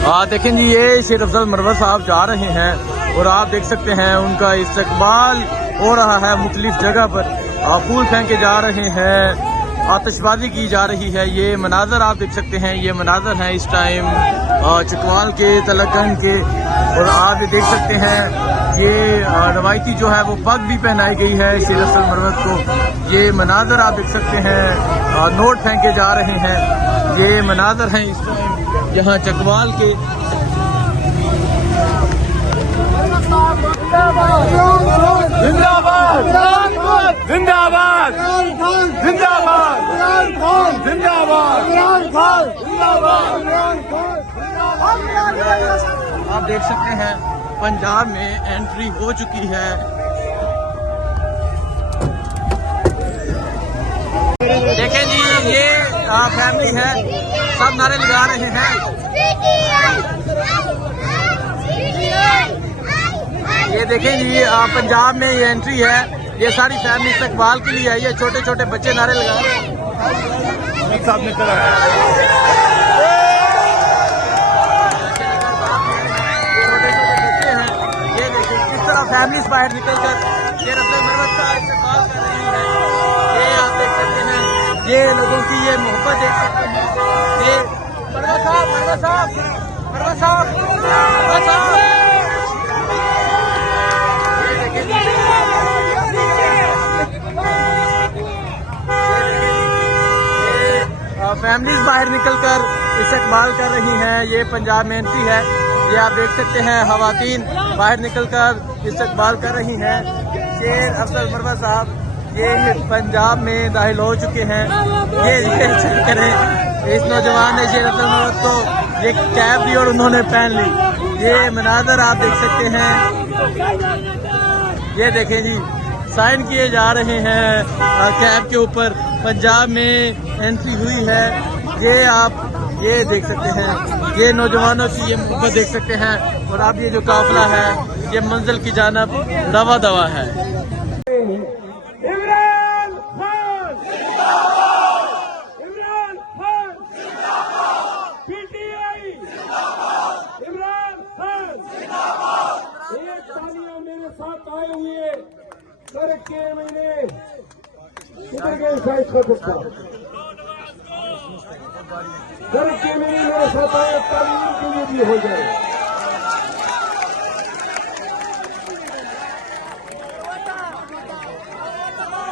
देखें जी, ये शेर अफजल मरवत साहब जा रहे हैं और आप देख सकते हैं उनका इस्तकबाल हो रहा है। मुख्तलिफ जगह पर फूल फेंके जा रहे हैं, आतिशबाजी की जा रही है। ये मनाजर आप देख सकते हैं, ये मनाजर हैं इस टाइम चकवाल के, तलकन के। और आप ये देख सकते हैं ये रवायती जो है वो पग भी पहनाई गई है शेर अफजल मरवत को। ये मनाजर आप देख सकते हैं, नोट फेंके जा रहे हैं। ये मनाजर हैं इस टाइम यहाँ चकवाल के। जिंदाबाद जिंदाबाद जिंदाबाद आप देख सकते हैं पंजाब में एंट्री हो चुकी है। देखें जी, ये फैमिली है, सब नारे लगा रहे हैं। ये देखें जी, पंजाब में ये एंट्री है। ये सारी फैमिली इस्तकबाल के लिए आई है। छोटे छोटे बच्चे नारे लगा रहे हैं। साहब ने करा है, छोटे छोटे बच्चे हैं। ये देखें किस तरह फैमिली बाहर निकलकर शेर अफजल मरवत का इस्तकबाल कर रही है। ये आप देख सकते हैं, ये लोगों की ये मोहब्बत देख सकते हैं। ये मरवत साहब, मरवत साहब, मरवत साहब, मरवत साहब। फैमिलीज बाहर निकलकर इस्तकबाल कर रही हैं। ये पंजाब में एंट्री है। ये आप देख सकते हैं, खवातीन बाहर निकलकर इस्तकबाल कर रही हैं। शेर अफजल मरवत साहब ये पंजाब में दाखिल हो चुके हैं। ये चेक करें, इस नौजवान ने शेर अफजल मरवत को ये कैप दी और उन्होंने पहन ली। ये मनाजर आप देख सकते हैं। ये देखें जी, साइन किए जा रहे हैं कैब के ऊपर। पंजाब में एंट्री हुई है। ये आप ये देख सकते हैं, ये नौजवानों की ये मोहब्बत देख सकते हैं। और अब ये जो काफिला है ये मंजिल की जानब दवा दवा है। इमरान खान इमरान खान पीटीआई इमरान खान। एक तालियां मेरे साथ आए हुए सर के महीने किधर गए साइज का गुस्सा सर के महीने मेरे साथ आए, तालीम के लिए भी हो जाए।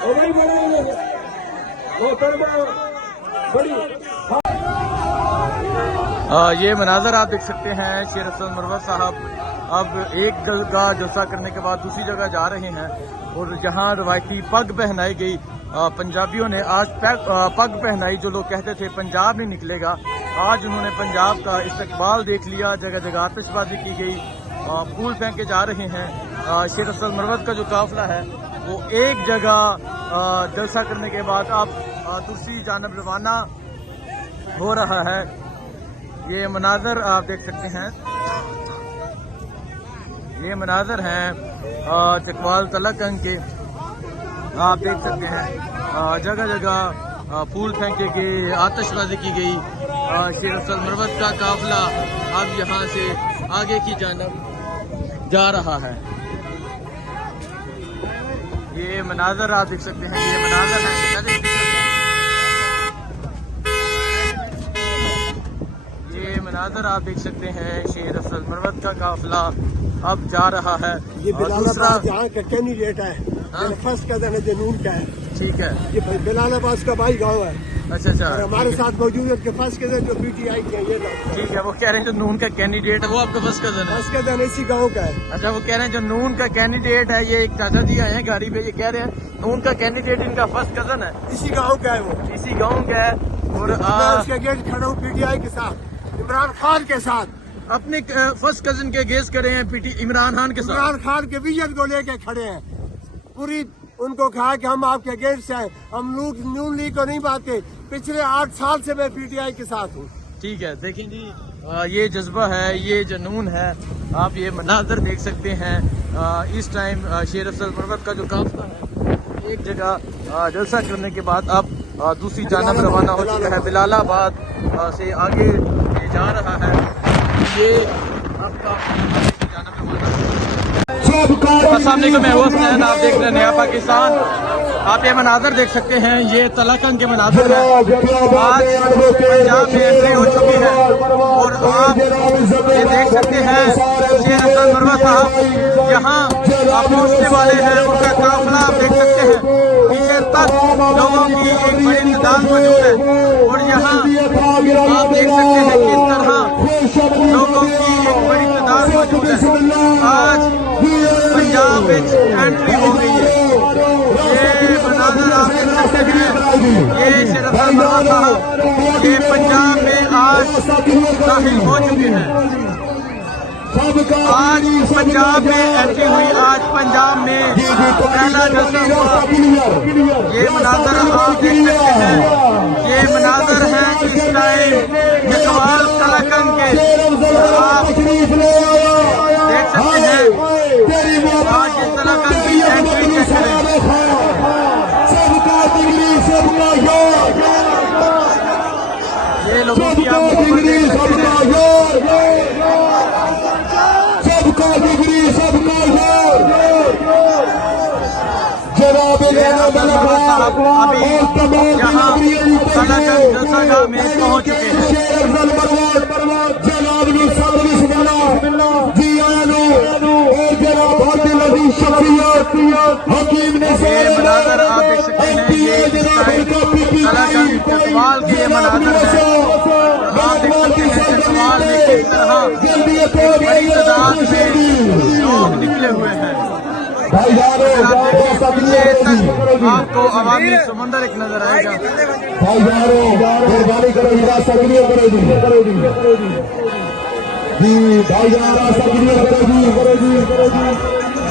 और भाई बोलेंगे बड़ी ये मनाजर आप देख सकते हैं। शेर अफजल मरवत साहब अब एक जगह जलसा करने के बाद दूसरी जगह जा रहे हैं। और जहां रवायती पग पहनाई गई, पंजाबियों ने आज पग पहनाई। जो लोग कहते थे पंजाब नहीं निकलेगा, आज उन्होंने पंजाब का इस्तकबाल देख लिया। जगह जगह आतिशबाजी की गई, फूल फेंके जा रहे हैं। शेर अफजल मरवत का जो काफिला है वो एक जगह जलसा करने के बाद अब दूसरी जानब रवाना हो रहा है। ये मनाजर आप देख सकते हैं, ये मनाजर हैं चकवाल तलकन के। आप देख सकते हैं जगह जगह फूल फेंके गए, आतिशबाजी की गई। शेर अफजल मरवत का काफिला अब यहाँ से आगे की जानब जा रहा है। ये मनाजर आप देख सकते हैं, ये मनाजर है। ये मनाजर आप देख सकते हैं, शेर अफजल मरवत का काफिला अब जा रहा है। ये बिलालाबाद यहाँ का कैंडिडेट है, फर्स्ट कदम है जनून का है। ठीक है, ये बिलालाबाद का भाई गाँव है। अच्छा अच्छा, हमारे साथ मौजूद है कि फर्स्ट कदम जो पीटीआई के ये ठीक है। वो कह रहे हैं जो नून का कैंडिडेट है वो आपका फर्स्ट कजन है। फर्स्ट कदम इसी गाँव का है। अच्छा, वो कह रहे हैं जो नून का कैंडिडेट है, ये एक चाचा जी आए हैं गाड़ी पे, ये कह रहे हैं नून का कैंडिडेट इनका फर्स्ट कजन है। इसी गाँव का है वो, इसी गाँव का है। और मैं उसके गेट खड़ा हूँ पीटीआई के साथ, इमरान खान के साथ। अपने फर्स्ट कजन के गेस करे हैं पीटी इमरान खान के साथ। इमरान खान के विजन को लेके खड़े हैं। पूरी उनको कहा कि हम आपके अगेंस्ट हैं, हम नून लीग को नहीं बांटते। पिछले 8 साल से मैं पीटीआई के साथ हूँ। ठीक है, देखें जी, ये जज्बा है, ये जुनून है। आप ये मनाजर देख सकते हैं। इस टाइम शेर अफजल मरवत का जो काफिला है एक जगह जलसा करने के बाद अब दूसरी जानब रवाना हो चुका है। बिलालाबाद से आगे ये जा रहा है। ये अस्सलामुअलैकुम, मैं हूं हसनैन, आप देख रहे हैं नया पाकिस्तान। आप ये मनाजर देख सकते हैं, ये तलाकंग के मनाजर हैं। आज पंजाब में एंट्री हो चुकी है और आप ये देख सकते हैं शेर अफजल मरवा साहब यहाँ पहुंचने वाले हैं। उनका काफिला आप देख सकते हैं, पीछे तक लोगों की एक बड़ी तादाद मौजूद है और यहाँ आप देख सकते हैं किस तरह लोगों की एक बड़ी तादाद मौजूद है। आज पंजाब में एंट्री हो गई है। ये मनाजर आप देख सकते हैं, ये शेर अफजल मरवा साहब ये पंजाब में आज दाखिल हो चुके हैं। आज पंजाब में एंट्री हुई, आज पंजाब में पहला जलसा हुआ। ये मनाजर आप देख सकते हैं, ये मनाजर है इस टाइम इकबाल तलाकंग के। आप देख सकते हैं आज इस तलाकंग की एंट्री चेक करें। ये लोगों की आप मोहब्बत देख सकते हैं। सबका डिग्री सबका जवाब अभी यहाँ तलाकंग जलसागाह में पहुंच चुके हैं। ये मनाजर आप देख सकते हैं, ये तलाकंग चकवाल के मनाजर है। आप देख सकते हैं चकवाल में किस तरह बड़ी तादाद में लोग निकले हुए हैं। पीछे तक आपको अवामी समंदर एक नजर आएगा। मेहरबानी करो, सक्रिय करो जी भाई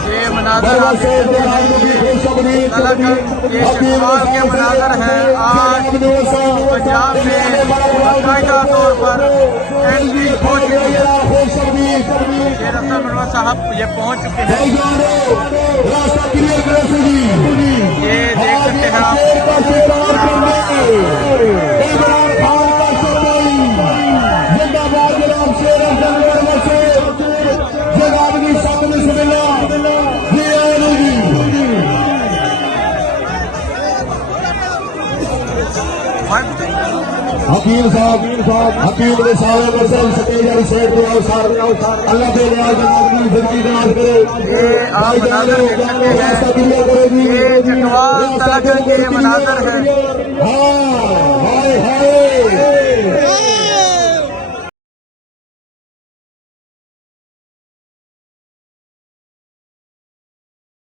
ये मनाजर आप देख सकते हैं, ये तलाकंग ये चकवाल के मनाजर हैं। आज पंजाब में बाकायदा तौर पर एंट्री हो चुकी है। शेर अफजल मरवा साहब ये पहुंच चुके हैं। ये देख सकते हैं आप, हकीम साहब हकीम ने सारे मसल सतेज वाली सेठ को आओ सारे अल्लाह के लिए जनाब की जिंदगी दराज करे। ये आप मनाजर देख सकते हैं, ये चकवाल तलाकंग के मनाजर हैं। हाय हाय